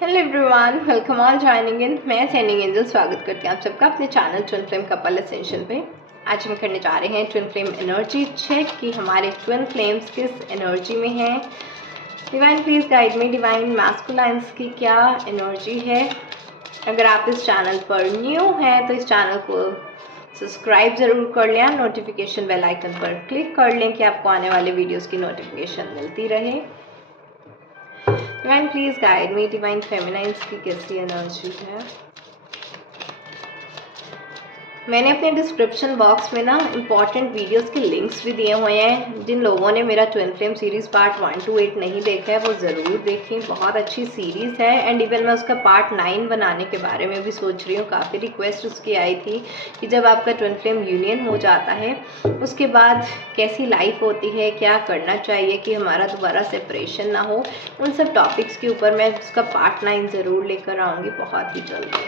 Hello everyone, welcome all joining in. मैं sending angel स्वागत करती हूँ आप सबका अपने channel twin flame couple essential पे। आज हम करने जा रहे हैं ट्विन फ्लेम एनर्जी चेक कि हमारे ट्विन फ्लेम्स किस एनर्जी में हैं। Divine please guide me, divine masculines की क्या एनर्जी है। अगर आप इस चैनल पर न्यू हैं तो इस चैनल को सब्सक्राइब ज़रूर कर लें, नोटिफिकेशन बेल आइकन पर क्लिक कर लें कि आपको आने वाले वीडियोस की नोटिफिकेशन मिलती रहे। Divine please guide me, divine feminines की कैसी एनर्जी है। मैंने अपने डिस्क्रिप्शन बॉक्स में ना इम्पॉर्टेंट वीडियोस के लिंक्स भी दिए हुए हैं। जिन लोगों ने मेरा twin flame series part 1 to 8 नहीं देखा है वो ज़रूर देखें, बहुत अच्छी सीरीज़ है। एंड इवन मैं उसका पार्ट 9 बनाने के बारे में भी सोच रही हूँ। काफ़ी रिक्वेस्ट उसकी आई थी कि जब आपका ट्विन फ्लेम यूनियन हो जाता है उसके बाद कैसी लाइफ होती है, क्या करना चाहिए कि हमारा दोबारा सेपरेशन ना हो। उन सब टॉपिक्स के ऊपर मैं उसका पार्ट 9 ज़रूर लेकर आऊँगी बहुत ही जल्दी।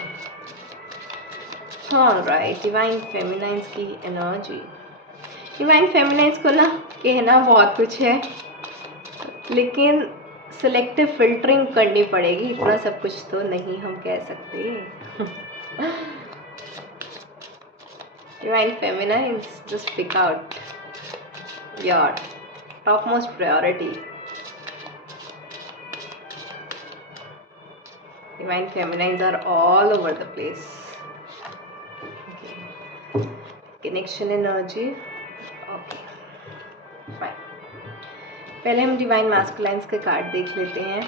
ऑलराइट, डिवाइन फेमिनाइन्स की एनर्जी। डिवाइन फेमिनाइन्स को ना कहना बहुत कुछ है लेकिन सिलेक्टिव फिल्टरिंग करनी पड़ेगी, इतना सब कुछ तो नहीं हम कह सकते। Divine feminines, just pick out your top most priority. Divine feminines are all over the place. Connection energy, okay fine. पहले हम डिवाइन मैस्कुलाइन्स के कार्ड देख लेते हैं।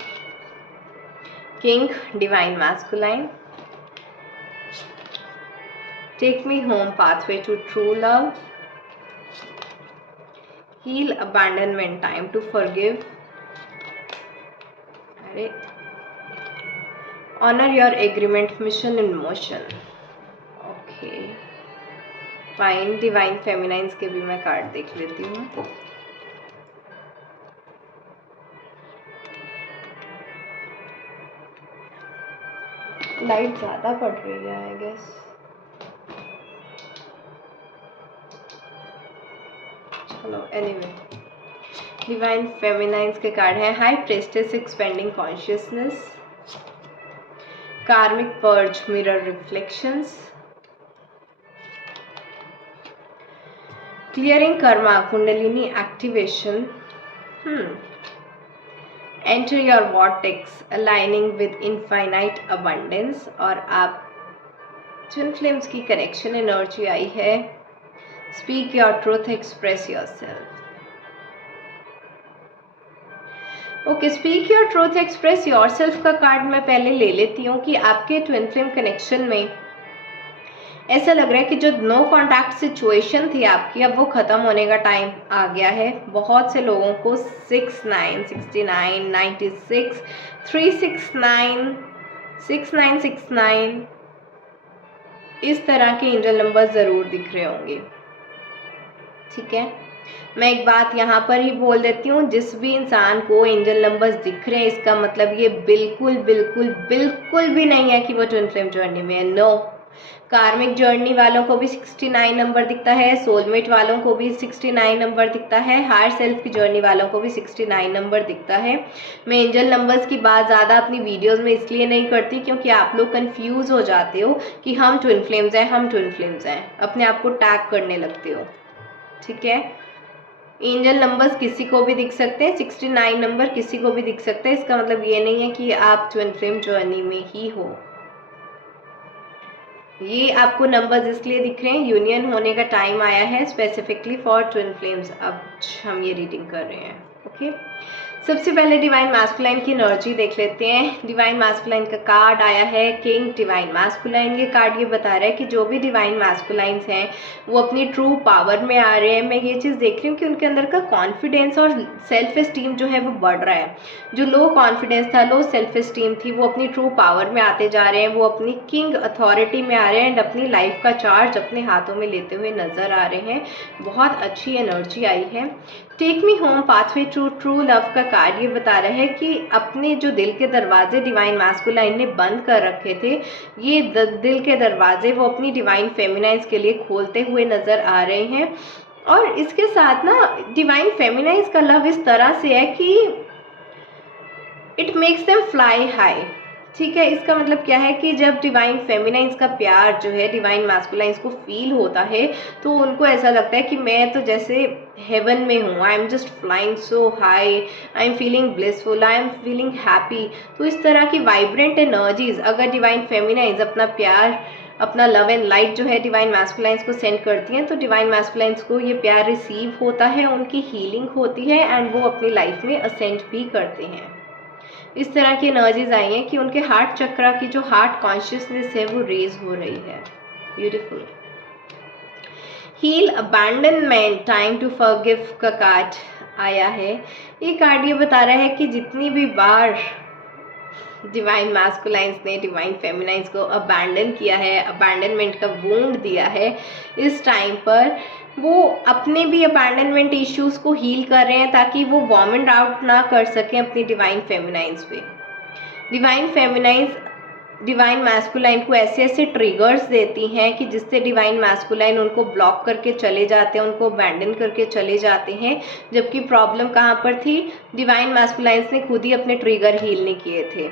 King, divine masculine, take me home, pathway to true love, heal, abandonment, time to forgive, अरे honour your agreement, mission in motion. Okay fine, divine feminines के भी मैं कार्ड देख लेती हूँ। लाइट ज़्यादा पड़ रही है आई गेस। चलो एनीवे, डिवाइन फेमिनाइन्स के कार्ड है हाई प्रेस्टेस, एक्सपेंडिंग कॉन्शियसनेस, कार्मिक purge, mirror reflections, clearing Karma, kundalini activation, enter your vortex, aligning with infinite abundance. और आप ट्विन फ्लेम्स की कनेक्शन एनर्जी आई है, speak your truth, express your self. Okay, speak your truth, express your self का card मैं पहले ले लेती हूँ कि आपके ट्विन फ्लेम कनेक्शन में ऐसा लग रहा है कि जो नो कॉन्टैक्ट सिचुएशन थी आपकी अब वो ख़त्म होने का टाइम आ गया है। बहुत से लोगों को 69, 69, 96, 369, 6969 इस तरह के एंजल नंबर ज़रूर दिख रहे होंगे। ठीक है, मैं एक बात यहाँ पर ही बोल देती हूँ, जिस भी इंसान को एंजल नंबर्स दिख रहे हैं इसका मतलब ये बिल्कुल बिल्कुल बिल्कुल भी नहीं है कि वो ट्विन फ्लेम जर्नी में है। नो, कार्मिक जर्नी वालों को भी 69 नंबर दिखता है, सोलमेट वालों को भी 69 नंबर दिखता है, हायर सेल्फ की जर्नी वालों को भी 69 नंबर दिखता है। मैं एंजल नंबर्स की बात ज़्यादा अपनी वीडियोस में इसलिए नहीं करती क्योंकि आप लोग कंफ्यूज हो जाते हो कि हम ट्विन फ्लेम्स हैं, हम ट्विन फ्लेम्स हैं, अपने आप को टैग करने लगते हो। ठीक है, एंजल नंबर्स किसी को भी दिख सकते हैं, 69 नंबर किसी को भी दिख सकते हैं, इसका मतलब ये नहीं है कि आप ट्विन फ्लेम जर्नी में ही हो। ये आपको नंबर्स इसलिए दिख रहे हैं, यूनियन होने का टाइम आया है स्पेसिफिकली फॉर ट्विन फ्लेम्स। अब हम ये रीडिंग कर रहे हैं। ओके, सबसे पहले डिवाइन मैस्कुलाइन की एनर्जी देख लेते हैं। डिवाइन मैस्कुलाइन का कार्ड आया है किंग, डिवाइन मैस्कुलाइन। ये कार्ड ये बता रहा है कि जो भी डिवाइन मैस्कुलाइंस हैं वो अपनी ट्रू पावर में आ रहे हैं। मैं ये चीज़ देख रही हूँ कि उनके अंदर का कॉन्फिडेंस और सेल्फ एस्टीम जो है वो बढ़ रहा है। जो लो कॉन्फिडेंस था, लो सेल्फ एस्टीम थी, वो अपनी ट्रू पावर में आते जा रहे हैं, वो अपनी किंग अथॉरिटी में आ रहे हैं एंड अपनी लाइफ का चार्ज अपने हाथों में लेते हुए नजर आ रहे हैं। बहुत अच्छी एनर्जी आई है। Take me home, pathway to true love का कार्ड ये बता रहा है कि अपने जो दिल के दरवाजे डिवाइन मैस्कुलाइन ने बंद कर रखे थे, ये दिल के दरवाजे वो अपनी डिवाइन फेमिनाइन्स के लिए खोलते हुए नजर आ रहे हैं। और इसके साथ ना डिवाइन फेमिनाइन्स का लव इस तरह से है कि it makes them fly high. ठीक है, इसका मतलब क्या है कि जब डिवाइन फेमिनाइंस का प्यार जो है डिवाइन मैस्कुलाइंस को फील होता है तो उनको ऐसा लगता है कि मैं तो जैसे हेवन में हूँ, I am just flying so high, I am feeling blissful, I am feeling happy. तो इस तरह की वाइब्रेंट एनर्जीज अगर डिवाइन फेमिनाइंस अपना प्यार, अपना लव एंड लाइट जो है डिवाइन मैस्कुलाइंस को सेंड करती हैं, तो डिवाइन मैस्कुलाइंस को ये प्यार रिसीव होता है, उनकी हीलिंग होती है एंड वो अपनी लाइफ में असेंड भी करते हैं। इस तरह की एनर्जीज आई हैं कि उनके हार्ट चक्रा की जो हार्ट कॉन्शियसनेस है वो रेज हो रही है। Beautiful. Heal abandonment, time to forgive का कार्ड आया है। ये कार्ड ये बता रहा है कि जितनी भी बार डिवाइन मैस्कुलाइंस ने डिवाइन फेमिनाइंस को अबैंडन किया है, अबैंडनमेंट का वूंड दिया है, इस टाइम पर वो अपने भी अबैंडनमेंट इश्यूज को हील कर रहे हैं ताकि वो वॉमिट आउट ना कर सकें अपनी डिवाइन फेमिनाइंस पे। डिवाइन फेमिनाइंस डिवाइन मैस्कुलाइन को ऐसे ऐसे ट्रिगर्स देती हैं कि जिससे डिवाइन मैस्कुलाइन उनको ब्लॉक करके चले जाते हैं, उनको अबैंडन करके चले जाते हैं। जबकि प्रॉब्लम कहाँ पर थी, डिवाइन मैस्कुलाइंस ने खुद ही अपने ट्रिगर हील नहीं किए थे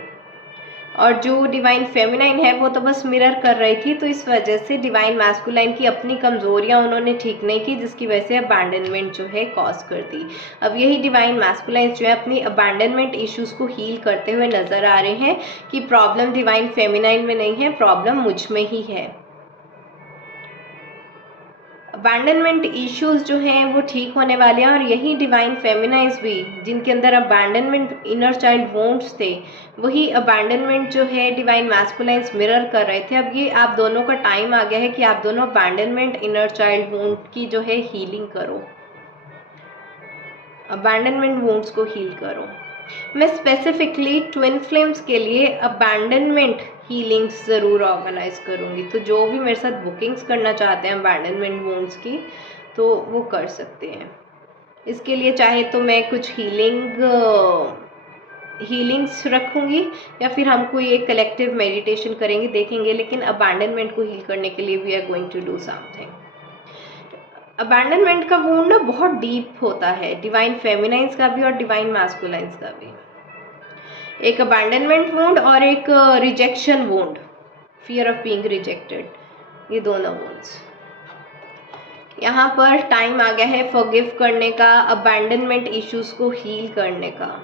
और जो डिवाइन फेमिनाइन है वो तो बस मिरर कर रही थी। तो इस वजह से डिवाइन मैस्कुलाइन की अपनी कमजोरियां उन्होंने ठीक नहीं की, जिसकी वजह से अबैंडनमेंट जो है कॉज कर दी। अब यही डिवाइन मैस्कुलाइन जो है अपनी अबैंडनमेंट इश्यूज को हील करते हुए नजर आ रहे हैं कि प्रॉब्लम डिवाइन फेमिनाइन में नहीं है, प्रॉब्लम मुझ में ही है। अबैंडनमेंट इश्यूज जो हैं वो ठीक होने वाले हैं और यही डिवाइन फेमिनाइंस भी जिनके अंदर अबैंडनमेंट इनर चाइल्ड वोंड्स थे, वही अबैंडनमेंट जो है डिवाइन मैस्कुलाइंस मिरर कर रहे थे। अब ये आप दोनों का टाइम आ गया है कि आप दोनों अबैंडनमेंट इनर चाइल्ड वोंड की जो है हीलिंग करो, अबैंडनमेंट वोंड्स को हील करो। मैं स्पेसिफिकली ट्विन फ्लेम्स के लिए अबैंडनमेंट हीलिंग्स ज़रूर ऑर्गेनाइज करूँगी, तो जो भी मेरे साथ बुकिंग्स करना चाहते हैं अबैंडनमेंट वोंड्स की तो वो कर सकते हैं। इसके लिए चाहे तो मैं कुछ हीलिंग्स रखूँगी या फिर हम कोई एक कलेक्टिव मेडिटेशन करेंगे, देखेंगे, लेकिन अबैंडनमेंट को हील करने के लिए we are going to do something. Abandonment का वूंड ना बहुत डीप होता है, डिवाइन फेमिनाइंस का भी और डिवाइन मैस्कुलाइंस का भी। एक अबैंडनमेंट वूंड और एक rejection wound, fear of being rejected, ये दोनों वूंड्स। यहाँ पर टाइम आ गया है फॉरगिव करने का, अबैंडनमेंट इश्यूज को हील करने का।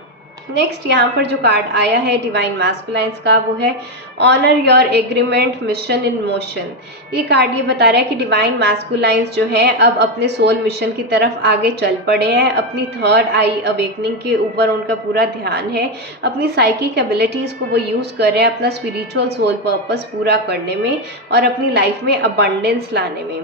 नेक्स्ट यहाँ पर जो कार्ड आया है डिवाइन मैस्कुलाइंस का वो है honour your agreement, mission in motion. ये कार्ड ये बता रहा है कि डिवाइन मैस्कुलाइंस जो है अब अपने सोल मिशन की तरफ आगे चल पड़े हैं, अपनी थर्ड आई अवेकनिंग के ऊपर उनका पूरा ध्यान है, अपनी साइकिक एबिलिटीज़ को वो यूज़ कर रहे हैं अपना स्पिरिचुअल सोल पर्पस पूरा करने में और अपनी लाइफ में अबंडेंस लाने में।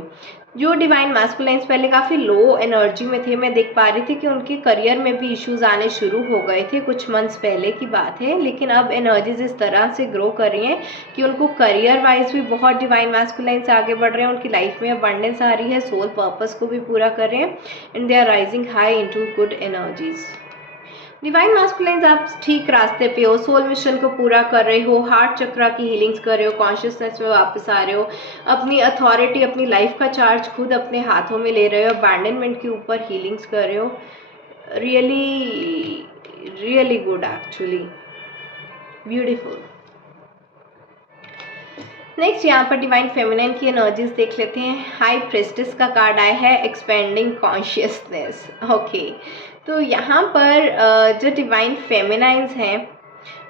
जो डिवाइन मैस्कुलाइंस पहले काफ़ी लो एनर्जी में थे, मैं देख पा रही थी कि उनके करियर में भी इश्यूज आने शुरू हो गए थे, कुछ मंथ्स पहले की बात है, लेकिन अब एनर्जीज इस तरह से ग्रो कर रही हैं कि उनको करियर वाइज भी बहुत डिवाइन मैस्कुलाइन से आगे बढ़ रहे हैं, उनकी लाइफ में अबंडेंस आ रही है, सोल पर्पस को भी पूरा कर रहे हैं and they are rising high into good energies. Divine masculines आप ठीक रास्ते पे हो, सोल मिशन को पूरा कर रहे हो, हार्ट चक्रा की हीलिंग्स कर रहे हो, कॉन्शियसनेस में वापस आ रहे हो, अपनी अथॉरिटी, अपनी लाइफ का चार्ज खुद अपने हाथों में ले रहे हो, अबैंडनमेंट के ऊपर हीलिंग्स कर रहे हो। Really really good, actually beautiful. Next यहाँ पर डिवाइन फेमिनाइन की एनर्जीज देख लेते हैं। हाई प्रेस्टिस का कार्ड आया है, एक्सपेंडिंग कॉन्शियसनेस। ओके, तो यहाँ पर जो डिवाइन फेमिनाइंस हैं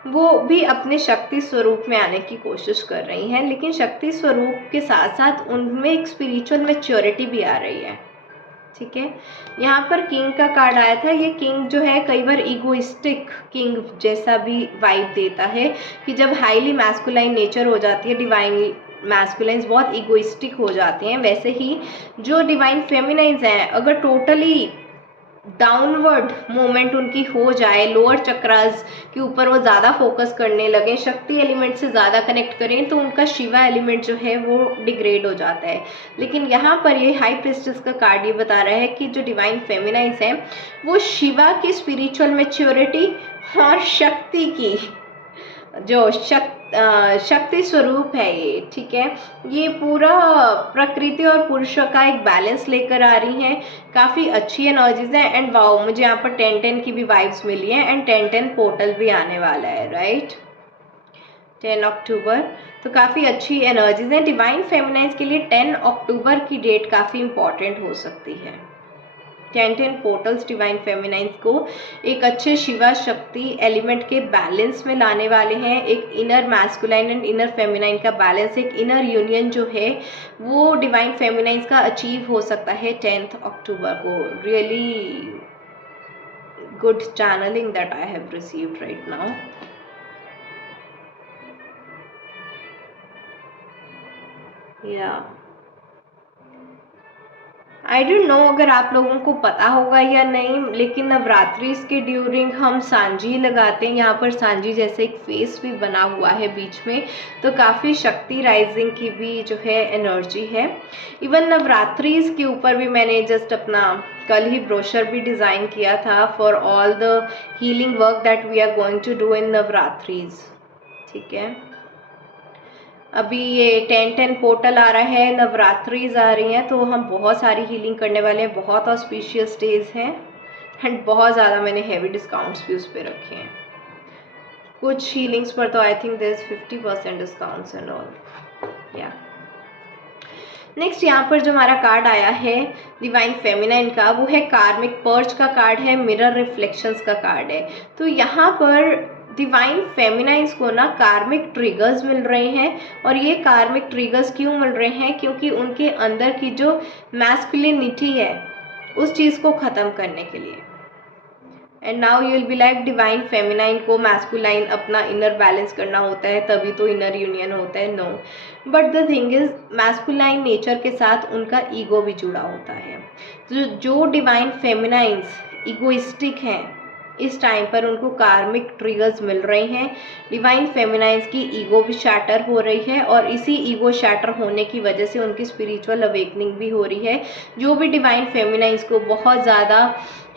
वो भी अपने शक्ति स्वरूप में आने की कोशिश कर रही हैं, लेकिन शक्ति स्वरूप के साथ साथ उनमें एक स्पिरिचुअल मैच्योरिटी भी आ रही है। ठीक है, यहाँ पर किंग का कार्ड आया था। ये किंग जो है कई बार इगोइस्टिक किंग जैसा भी वाइब देता है कि जब हाईली मैस्कुलाइन नेचर हो जाती है, डिवाइन मैस्कुलाइंस बहुत इगोइस्टिक हो जाते हैं, वैसे ही जो डिवाइन फेमिनाइंस हैं अगर टोटली डाउनवर्ड मूवमेंट उनकी हो जाए, लोअर चक्रास के ऊपर वो ज़्यादा फोकस करने लगे, शक्ति एलिमेंट से ज़्यादा कनेक्ट करें, तो उनका शिवा एलिमेंट जो है वो डिग्रेड हो जाता है। लेकिन यहाँ पर ये हाई प्रिस्टेस का कार्ड ये बता रहा है कि जो डिवाइन फेमिनाइंस हैं वो शिवा की स्पिरिचुअल मैच्योरिटी और शक्ति की जो शक्ति स्वरूप है ये, ठीक है, ये पूरा प्रकृति और पुरुषों का एक बैलेंस लेकर आ रही हैं, काफ़ी अच्छी एनर्जीज हैं। एंड वाओ, मुझे यहाँ पर 10-10 की भी वाइब्स मिली हैं एंड 10-10 पोर्टल भी आने वाला है, राइट। 10 अक्टूबर, तो काफ़ी अच्छी एनर्जीज हैं। डिवाइन फेमिनाइन्स के लिए 10 अक्टूबर की डेट काफ़ी इंपॉर्टेंट हो सकती है। 10 पोर्टल्स डिवाइन फेमिनाइन्स को एक अच्छे शिवा शक्ति एलिमेंट के बैलेंस में लाने वाले हैं। एक inner masculine and inner feminine का बैलेंस, एक इनर यूनियन जो है वो डिवाइन फेमिनाइन्स का अचीव हो सकता है 10 अक्टूबर को। Really good channeling that I have received right now. I don't know अगर आप लोगों को पता होगा या नहीं, लेकिन नवरात्रि के ड्यूरिंग हम सांजी लगाते हैं। यहाँ पर सांजी जैसे एक फेस भी बना हुआ है बीच में, तो काफ़ी शक्ति राइजिंग की भी जो है एनर्जी है। इवन नवरात्रि के ऊपर भी मैंने जस्ट अपना कल ही ब्रोशर भी डिज़ाइन किया था for all the healing work that we are going to do in Navratris. ठीक है, अभी ये 10-10 पोर्टल आ रहा है, नवरात्रिज आ रही हैं, तो हम बहुत सारी हीलिंग करने वाले हैं। बहुत ऑस्पिशियस डेज हैं एंड बहुत ज़्यादा मैंने हैवी डिस्काउंट्स भी उस पर रखे हैं। कुछ हीलिंग्स पर तो I think there is 50% discounts and all. या नेक्स्ट यहाँ पर जो हमारा कार्ड आया है डिवाइन फेमिनाइन का, वो है कार्मिक पर्च का कार्ड है, मिरर रिफ्लेक्शंस का कार्ड है। तो यहाँ पर डिवाइन फेमिनाइंस को ना कार्मिक ट्रिगर्स मिल रहे हैं, और ये कार्मिक ट्रिगर्स क्यों मिल रहे हैं? क्योंकि उनके अंदर की जो मैस्कुलिनिटी है उस चीज़ को ख़त्म करने के लिए। And now you will be like divine feminine को मैस्कुलाइन अपना इनर बैलेंस करना होता है, तभी तो इनर यूनियन होता है। No, but the thing is masculine nature के साथ उनका ईगो भी जुड़ा होता है। तो जो डिवाइन फेमिनाइंस ईगोइस्टिक हैं, इस टाइम पर उनको कार्मिक ट्रिगर्स मिल रहे हैं। डिवाइन फेमिनाइंस की ईगो भी शैटर हो रही है, और इसी ईगो शैटर होने की वजह से उनकी स्पिरिचुअल अवेकनिंग भी हो रही है। जो भी डिवाइन फेमिनाइंस को बहुत ज़्यादा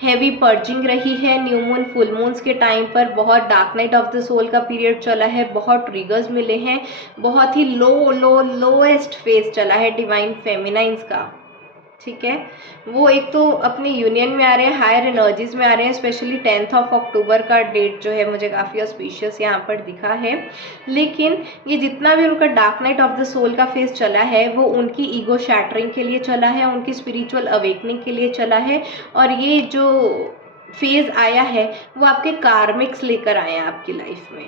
हैवी पर्जिंग रही है न्यू मून फुल मून्स के टाइम पर, बहुत dark night of the soul का पीरियड चला है, बहुत ट्रिगर्स मिले हैं, बहुत ही लोएस्ट फेज चला है डिवाइन फेमिनाइंस का। ठीक है, वो एक तो अपनी यूनियन में आ रहे हैं, हायर एनर्जीज में आ रहे हैं। स्पेशली 10 अक्टूबर का डेट जो है मुझे काफ़ी ऑस्पिशियस यहाँ पर दिखा है। लेकिन ये जितना भी उनका dark night of the soul का फेज चला है वो उनकी ईगो शैटरिंग के लिए चला है, उनकी स्पिरिचुअल अवेकनिंग के लिए चला है। और ये जो फेज आया है वो आपके कार्मिक्स लेकर आए हैं आपकी लाइफ में।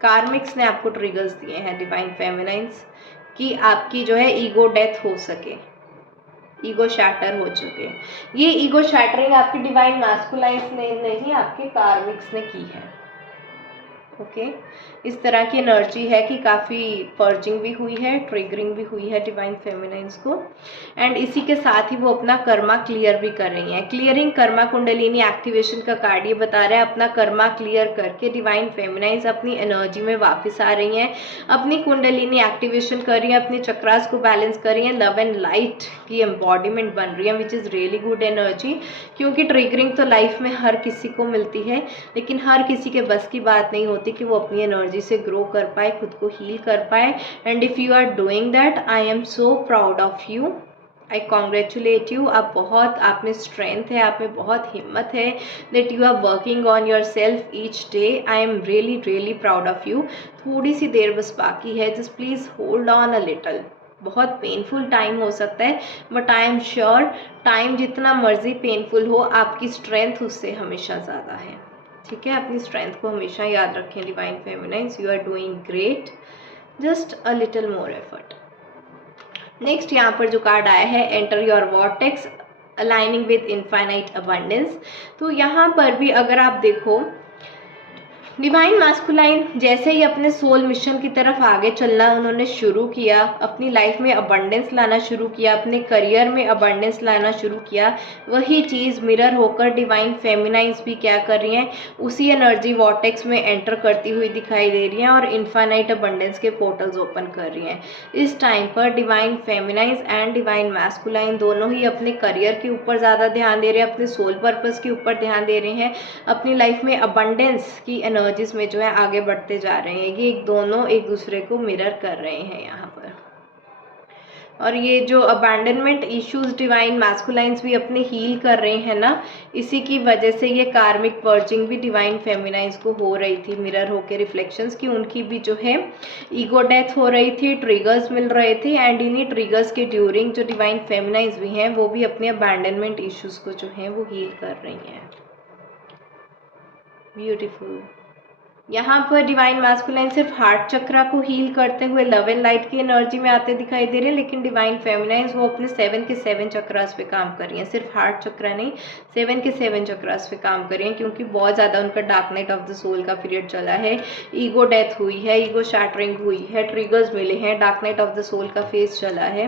कार्मिक्स ने आपको ट्रिगर्स दिए हैं डिवाइन फेमिनाइंस, कि आपकी जो है ईगो डेथ हो सके, ईगो शैटर हो चुके। ये ईगो शैटरिंग आपकी डिवाइन मैस्कुलाइन्स ने नहीं, आपके कार्मिक्स ने की है। ओके, इस तरह की एनर्जी है कि काफ़ी पर्जिंग भी हुई है, ट्रिगरिंग भी हुई है डिवाइन फेमिनाइंस को। एंड इसी के साथ ही वो अपना कर्मा क्लियर भी कर रही हैं। क्लियरिंग कर्मा कुंडलिनी एक्टिवेशन का कार्ड ये बता रहा है, अपना कर्मा क्लियर करके डिवाइन फेमिनाइंस अपनी एनर्जी में वापस आ रही हैं, अपनी कुंडलिनी एक्टिवेशन कर रही हैं, अपने चक्रास को बैलेंस कर रही हैं, लव एंड लाइट की एम्बॉडीमेंट बन रही है, which is really good energy. क्योंकि ट्रिगरिंग तो लाइफ में हर किसी को मिलती है, लेकिन हर किसी के बस की बात नहीं होती कि वो अपनी एनर्जी से ग्रो कर पाए, खुद को हील कर पाए। And if you are doing that, I am so proud of you, I congratulate you. आप में स्ट्रेंथ है, आप में बहुत हिम्मत है, that you are working on yourself each day. I am really really proud of you. थोड़ी सी देर बस बाकी है, just please hold on a little. बहुत पेनफुल टाइम हो सकता है, but I am sure time जितना मर्जी पेनफुल हो, आपकी स्ट्रेंथ उससे हमेशा ज़्यादा है। ठीक है, अपनी स्ट्रेंथ को हमेशा याद रखें divine feminines. You are doing great, just a little more effort. Next यहाँ पर जो कार्ड आया है, enter your vortex aligning with infinite abundance. तो यहाँ पर भी अगर आप देखो, डिवाइन मैस्कुलाइन जैसे ही अपने सोल मिशन की तरफ आगे चलना उन्होंने शुरू किया, अपनी लाइफ में अबंडेंस लाना शुरू किया, अपने करियर में अबंडेंस लाना शुरू किया, वही चीज़ मिरर होकर डिवाइन फेमिनाइंस भी क्या कर रही हैं, उसी एनर्जी वॉर्टेक्स में एंटर करती हुई दिखाई दे रही हैं और इनफाइनाइट अबंडेंस के पोर्टल्स ओपन कर रही हैं। इस टाइम पर डिवाइन फेमिनाइंस एंड डिवाइन मैस्कुलाइन दोनों ही अपने करियर के ऊपर ज़्यादा ध्यान दे रहे हैं, अपने सोल पर्पस के ऊपर ध्यान दे रहे हैं, अपनी लाइफ में अबंडेंस की एनर्जीज में जो है आगे बढ़ते जा रहे हैं। ये दोनों एक दूसरे को मिरर कर रहे हैं यहाँ पर। और ये जो अबैंडनमेंट इश्यूज डिवाइन मैस्कुलाइंस भी अपने हील कर रहे हैं ना, इसी की वजह से ये कार्मिक वर्जिंग भी डिवाइन फेमिनाइंस को हो रही थी, मिरर होके रिफ्लेक्शंस की उनकी भी जो है ईगो डेथ हो रही थी, ट्रिगर्स मिल रहे थे, एंड इन्हीं ट्रिगर्स के ड्यूरिंग जो डिवाइन फेमिनाइंस भी हैं वो भी अपने अबैंडनमेंट इश्यूज को जो है वो हील कर रही हैं। ब्यूटीफुल। यहाँ पर डिवाइन मैस्कुलाइन सिर्फ हार्ट चक्रा को हील करते हुए लव एंड लाइट की एनर्जी में आते दिखाई दे रहे हैं, लेकिन डिवाइन फेमिनाइंस वो अपने 7 के 7 चक्रास पे काम कर रही हैं, सिर्फ हार्ट चक्रा नहीं 7 के 7 चक्रास पे काम कर रही हैं, क्योंकि बहुत ज़्यादा उनका dark night of the soul का पीरियड चला है, ईगो डेथ हुई है, ईगो शैटरिंग हुई है, ट्रिगर्स मिले हैं, dark night of the soul का फेज चला है,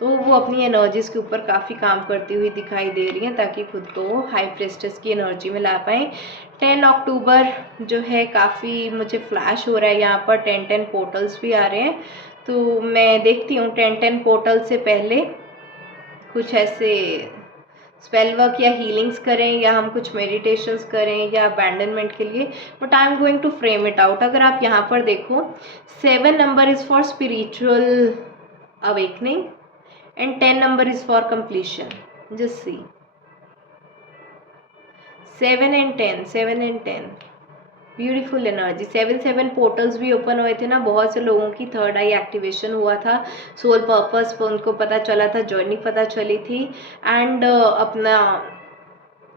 तो वो अपनी एनर्जीज के ऊपर काफ़ी काम करती हुई दिखाई दे रही हैं ताकि खुद को हाई प्रेस्टेस की एनर्जी में ला पाएँ। 10 अक्टूबर जो है काफ़ी मुझे फ्लैश हो रहा है, यहाँ पर 10-10 पोर्टल्स भी आ रहे हैं, तो मैं देखती हूँ 10-10 पोर्टल से पहले कुछ ऐसे स्पेल वर्क या हीलिंग्स करें या हम कुछ मेडिटेशंस करें या अबैंडनमेंट के लिए, but I am going to frame it out. अगर आप यहाँ पर देखो 7 number is for spiritual awakening and 10 number is for completion. Just see 7 and 10, 7 and 10 beautiful energy. 7 portals भी ओपन हुए थे ना, बहुत से लोगों की थर्ड आई एक्टिवेशन हुआ था, सोल पर्पस उनको पता चला था, जर्नी पता चली थी, एंड अपना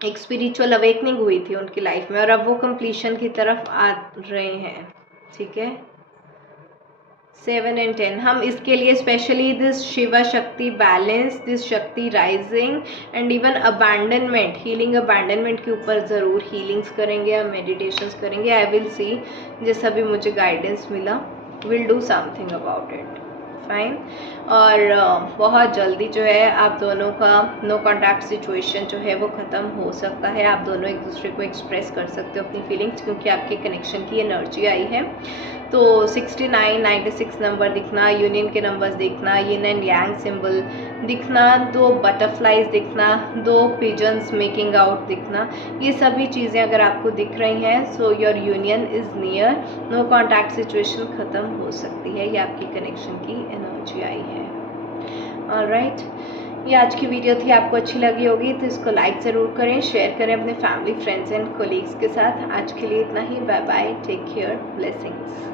एक स्पिरिचुअल अवेकनिंग हुई थी उनकी लाइफ में, और अब वो कंप्लीशन की तरफ आ रहे हैं। ठीक है, 7 and 10 हम इसके लिए स्पेशली दिस शिवा शक्ति बैलेंस, दिस शक्ति rising and even abandonment, healing abandonment के ऊपर ज़रूर हीलिंग्स करेंगे या मेडिटेशंस करेंगे। आई विल सी, जैसा भी मुझे गाइडेंस मिला, will do something about it. Fine. और बहुत जल्दी जो है आप दोनों का नो कॉन्टैक्ट सिचुएशन जो है वो ख़त्म हो सकता है, आप दोनों एक दूसरे को एक्सप्रेस कर सकते हो अपनी फीलिंग्स, क्योंकि आपके कनेक्शन की एनर्जी आई है। तो 69, 96 नंबर दिखना, यूनियन के नंबर्स दिखना, यिन एंड यांग सिंबल दिखना, 2 बटरफ्लाइज दिखना, 2 पिजन्स मेकिंग आउट दिखना, ये सभी चीज़ें अगर आपको दिख रही हैं, so your union is near, no contact situation ख़त्म हो सकती है, ये आपकी कनेक्शन की एनर्जी आई है। ऑलराइट, ये आज की वीडियो थी, आपको अच्छी लगी होगी तो इसको लाइक ज़रूर करें, शेयर करें अपने फैमिली, फ्रेंड्स एंड कोलीग्स के साथ। आज के लिए इतना ही, bye bye, take care, blessings.